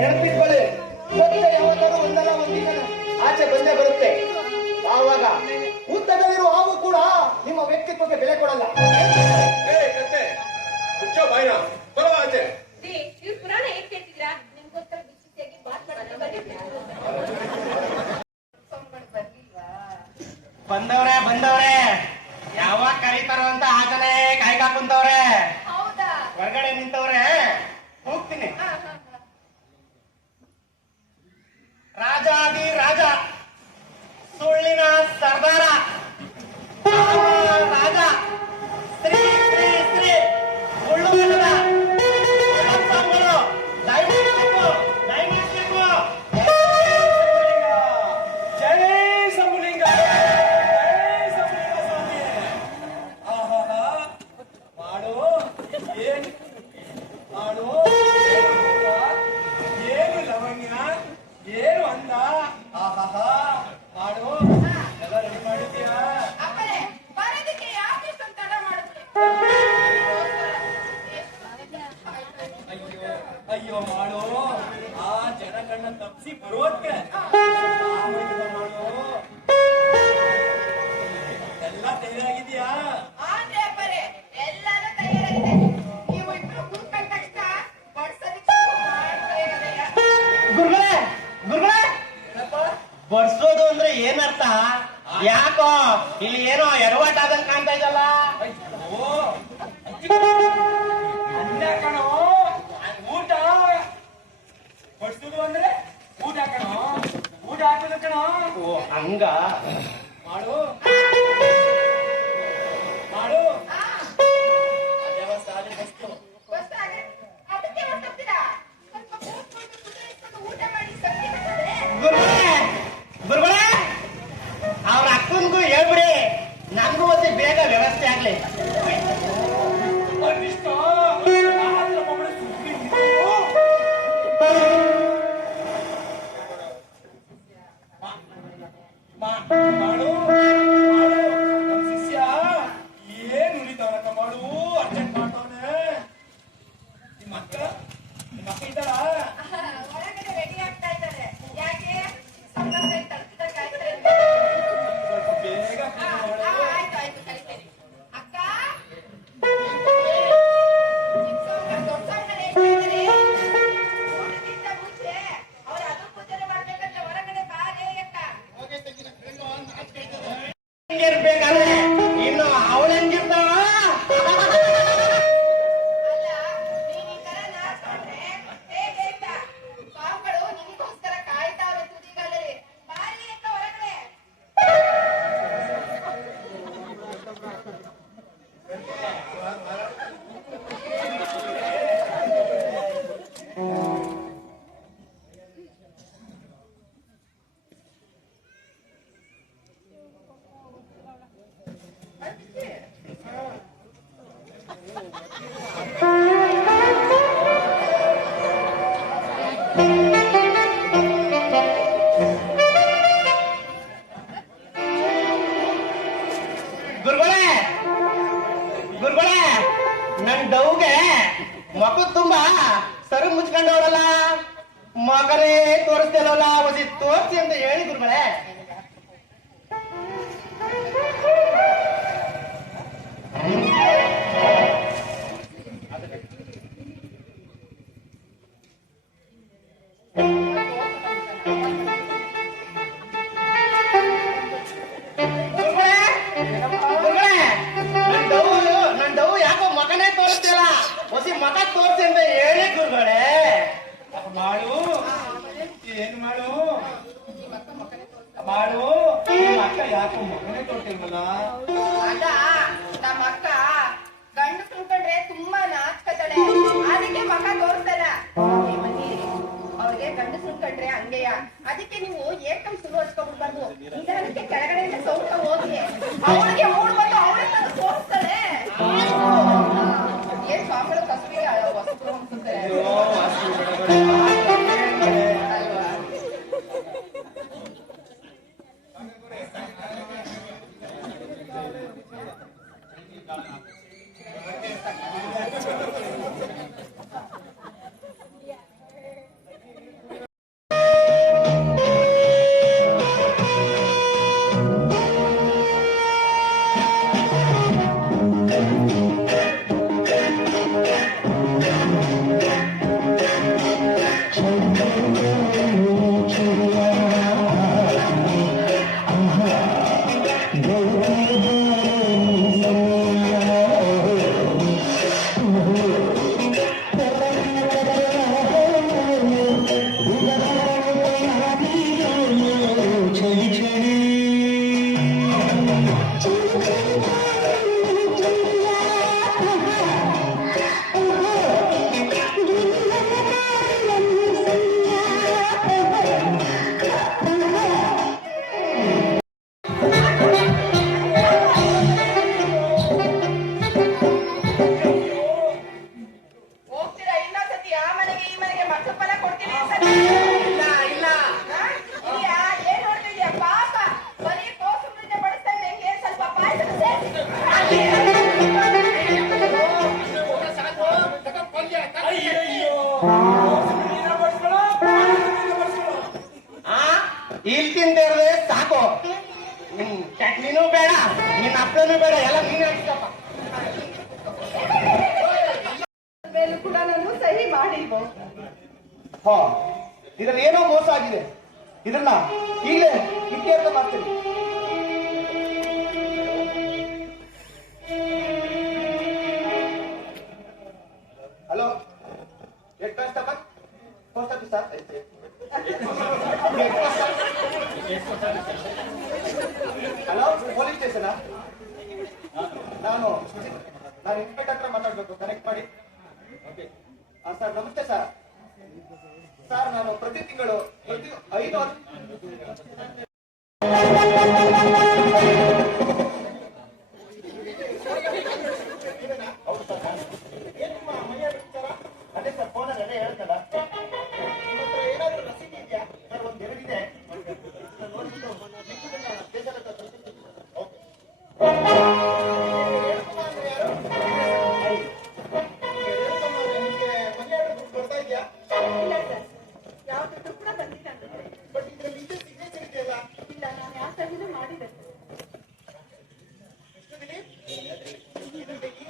ನೆನಪಿಟ್ಕೊಳ್ಳಿ, ಸತ್ಯ ಯಾವತ್ತಾದ್ರೂ ಒಂದಲ್ಲ ಒಂದಿನ ಆಚೆ ಬಂದೇ ಬರುತ್ತೆ. ಆವಾಗ ಉತ್ತದಲ್ಲಿರುವ ಹಾವು ಕೂಡ ನಿಮ್ಮ ವ್ಯಕ್ತಿತ್ವಕ್ಕೆ ಬೆಲೆ ಕೊಡಲ್ಲ. ಪುರಾಣ ಹೇಗೆ ಕೇಳ್ತಿದ್ರಾ? ನಿಮ್ಗೋಸ್ಕರ ಬಿಸಿಯಾಗಿ ಬಂದವ್ರೆ ಯಾವಾಗ ಕರೀತಾರೋ ಅಂತ ಆತನೇ ಕಾಯ್ಕಾ ಕುಂತವ್ರೆ. ಹೊರಗಡೆ ನಿಂತವ್ರೆ, ಹೋಗ್ತೀನಿ. ರಾಜಾದಿ ರಾಜ, ಸುಳ್ಳಿನ ಸರ್ದಾರ, ರಾಜ, ಶ್ರೀ ಶ್ರೀ ಶ್ರೀ ಉಳ್ಳುಗಡದ ಅಯ್ಯೋ ಮಾಡು, ಆ ಜನಗಳನ್ನ ತಪ್ಪಿಸಿ ಬರೋದ್ಕೆ ಮಾಡು. ಎಲ್ಲ ತಯಾರಾಗಿದ್ಯಾ? ಎಲ್ಲಾನು ತಯಾರಾಗಿದೆ. ನೀವು ಇಬ್ರು ಕೂತ್ಕೊಂಡ ತಕ್ಷಣ ಬಡ್ಸೋದಕ್ಕೆ ಗುರುಗಳೇ, ಬಡ್ಸೋದು ಅಂದ್ರೆ ಏನರ್ಥ? ಯಾಕೋ ಇಲ್ಲಿ ಏನೋ ಎಡವಾಟ ಆದಂಗೆ ಕಾಣ್ತಾ ಇದಲ್ಲ? ಕಣೋ, ಊಟ ಬಡ್ಸುದು ಅಂದ್ರೆ ಊಟ ಕಣೋ, ಊಟ ಹಾಕೋದು ಕಣೋ. ಓ ಹಂಗ ಮಾಡು ಮಾಡು. ದೇವಸ್ಥಾನ ಬಸ್ತು ಗುರುಗಳೇ, ಅವ್ರ ಅಕ್ಕನ್ಗೂ ಹೇಳ್ಬಿಡಿ, ನನ್ಗೂ ಒಂದು ಬೇಗ ವ್ಯವಸ್ಥೆ ಆಗ್ಲಿ. ಮಾಡು ನಮ್ ಶಿಷ್ಯ ಏನ್ ಉಳಿತವನಕ್ಕ, ಮಾಡು ಅರ್ಜೆಂಟ್ ಮಾಡ್ತವನೆ. ನಿಮ್ಮ ಅಕ್ಕ ಇದ್ದಾಳ? ಹೊರಗಡೆ ರೆಡಿ ಆಗ್ತಾ ಇದ್ದಾರೆ. ಯಾಕೆ ಸ್ವಲ್ಪ ಬೇಗ ಆಯ್ತು ಕಳಿಸ್ತೇನೆ. ಅಕ್ಕ ಮುಂಚೆ ಅವ್ರ ಅದು ಪೂಜೆ ಮಾಡ್ಬೇಕಂತ ಹೊರಗಡೆ ಬಾರೇ ಅಕ್ಕ. ಇರ್ಬೇಕಾದ್ರೆ ಇನ್ನು ಅವಳಂಗಿರ್ತಾವ. ಅಲ್ಲ, ನೀನ್ ಈ ತರ ನಾಚ್ಕೊಂಡ್ರೆ ಹೇಗೆ ಅಂತ ಪಾಪಗಳು ನಿಮಗೋಸ್ಕರ ಕಾಯ್ತಾವೆ ತುದಿಗಳಲ್ಲಿ. ಬಾರಿ ಅಂತ ಹೊರಗಡೆ. ಗುರುಗಳೇ, ನನ್ ಡೌಗೆ ಮಗ ತುಂಬಾ ಸರು ಮುಚ್ಕೊಂಡವಳಲ್ಲ, ಮಗನೇ ತೋರಿಸ್ತಿಲ್ಲವಲ್ಲ, ಒಸಿ ತೋರಿಸಿ ಅಂತ ಹೇಳಿ ಗುರುಗಳೇ. ನನ್ ಡೌ ಯಾಕೋ ಮಗನೇ ತೋರಿಸ್ತಿಲ್ಲ, ಒಸಿ ಮಗ ತೋರಿಸಿ ಅಂತ ಹೇಳಿ ಗುರುಗಳೇ. ಮಾಡು, ಏನ್ ಮಾಡು ಮಾಡು. ನಿಮ್ಮ ಅಕ್ಕ ಯಾಕೋ ಮಗನೇ ತೋರ್ತಿಲ್ವಲ್ಲ? ಅದ ನಮ್ಮ ಅಕ್ಕ ಗಂಡು ಸುಳ್ಕೊಂಡ್ರೆ ತುಂಬಾ ನಾಚ್ಕತಾಳೆ, ಅದಕ್ಕೆ ಮಗ ತೋರಿಸಲ್ಲ. ಅವ್ರಿಗೆ ಗಂಡು ಸುಳ್ಕೊಂಡ್ರೆ ಹಂಗೆಯ, ಅದಕ್ಕೆ ನೀವು ಏಕಂ ಶುರು ಹಚ್ಕೊಂಡ್ಬಾರ್ದು. ನಿಧಾನಕ್ಕೆ ಕೆಳಗಡೆಯಿಂದ ಸೌಕ ಹೋಗಿ ಅವಳಿಗೆ ಮೂಡ್ ಬಂದು ಅವಳೇ ತಂದು ತೋರಿಸ್ತಾಳೆ. ಏನ್ ಸ್ವಾಮಿಗಳು ಕಸುವಿಗೆ ವಸ್ತು ಅನ್ಸುತ್ತಾರೆ ಅಲ್ವಾ? ಚಪ್ಪಲ ಕೊಡ್ತೀನಿ ಅಂತ ಇಲ್ಲ ಇಲ್ಲ ಹಾ? ಇದ್ಯಾ? ಏನ್ ನೋಡ್ತಿದ್ಯಾ ಪಾಪ ಬರೀ ಕೋಸಂಬರಿನೇ ಬಡಿಸ್ತಾ ಇದ್ದೆ ಹೆಂಗೆ ಸ್ವಲ್ಪ ಪಾಯಸ ಅಯ್ಯಯ್ಯೋ ನೀನ ಬಡ್ಸ್ಕೊಳೋ, ನೀನ ಬಡ್ಸ್ಕೊಳೋ. ಆ ಇಲ್ಲಿ ತಿಂದಿರೋದೇ ಸಾಕು. ನಿನ್ ಚಟ್ನಿನೂ ಬೇಡ, ನಿನ್ನ ಹಪ್ಪಳನೂ ಬೇಡ, ಎಲ್ಲ ನೀನೇ ಹಾಕ್ಸಪ್ಪ. ಮೇಲೂ ಕೂಡ ನಾನು ಸಹಿ ಮಾಡಿಲ್ವೋ ಹಾ ಇದ್ರಲ್ಲಿ ಏನೋ ಮೋಸ ಆಗಿದೆ. ಇದನ್ನ ಈಗಲೇ ಇತ್ಯರ್ಥ ಮಾಡ್ತೀನಿ. Hello, head constable, post office sir. Hello, police station. ನಾನು ಇನ್ಸ್ಪೆಕ್ಟರ್ ಹತ್ರ ಮಾತಾಡ್ಬೇಕು, ಕನೆಕ್ಟ್ ಮಾಡಿ. ಸರ್ ನಮಸ್ತೆ ಸರ್. ಸರ್ ನಾನು ಪ್ರತಿ ತಿಂಗಳು 5 ಅದೇ ಸರ್ ಫೋನಲ್ಲಿ ಅದೇ ಹೇಳ್ತಲ್ಲ. ನಿಮ್ಮ ಹತ್ರ ಏನಾದರೂ ರಸೀದಿ ಇದೆಯಾ ಸರ್? ಒಂದು 2 ಇದೆ. ನೋಡ್ಬಿಟ್ಟು ಸ್ಟೇಷನ್ ಹತ್ರ ತಲುಪಿಸ್ತೀನಿ. ಓಕೆ. ನಿಮಗೆ ಮನೆ ದುಡ್ಡು ಬರ್ತಾ ಇದೆಯಾ? ಇಲ್ಲ ಸರ್ ಯಾವ ದುಡ್ಡು ಕೂಡ ಬಂದಿಲ್ಲ ಅಂದ್ರೆ ಬಟ್ ಇದರಲ್ಲಿ ಇದೆ ಸಿಗ್ನೇಚರ್ ಇದೆಯಲ್ಲ. ಇಲ್ಲ ನಾನು ಯಾವ ಸಹಿನೂ ಮಾಡಿಲ್ಲ ಎಷ್ಟು ದಿಲೀಪ್? ಇದರಲ್ಲಿ ಈ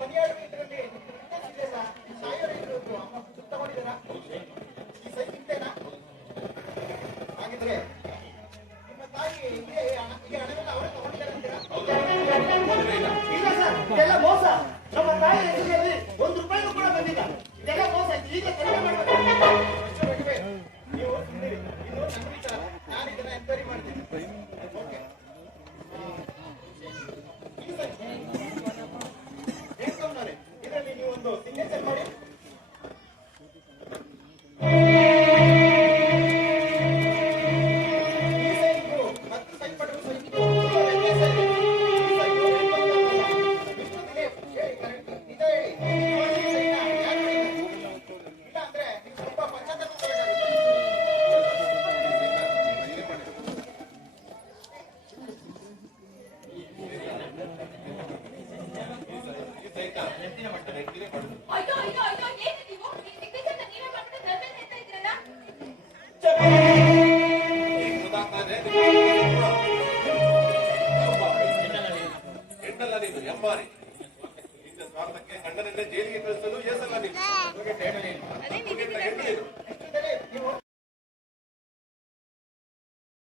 ಮನೆಯಾಡು ಇದರಲ್ಲಿ ಸಿಗ್ನೇಚರ್ ಇದೆಯಲ್ಲ. ಸಾಯೋರು ಇದ್ರು ದುಡ್ಡು ತಗೊಂಡಿದ್ದಾರಾ? ಈ ಸೈ ಇಂತೇನಾ? ಹಾಗಿದ್ರೆ ನಿಮ್ಮ ತಾಯಿ ಈ ಹಣವೆಲ್ಲ ಅವರೇ ತಗೊಂಡಿದ್ದಾರೆ ಅಂತೀರಾ? ಇಲ್ಲ ಸರ್, ಇದೆಲ್ಲ ಮೋಸ. ನಮ್ಮ ತಾಯಿ ಹೆಸರಿನಲ್ಲಿ 1 ರೂಪಾಯಿನೂ ಕೂಡ ಬಂದಿಲ್ಲ. ಇದೆಲ್ಲ ಮೋಸ. ಈಗ ಕಡಿಮೆ ಮಾಡಬೇಕು. ನೀವು ಸುಮ್ಮನಿರಿ. ಇದು ನನ್ನ ವಿಚಾರ. ನಾನು ಇದನ್ನ ಎನ್ಕ್ವೈರಿ ಮಾಡ್ತೀನಿ. ಓಕೆ. ಇದರಲ್ಲಿ ನೀವು ಒಂದು ಸಿಗ್ನೇಚರ್ ಮಾಡಿ.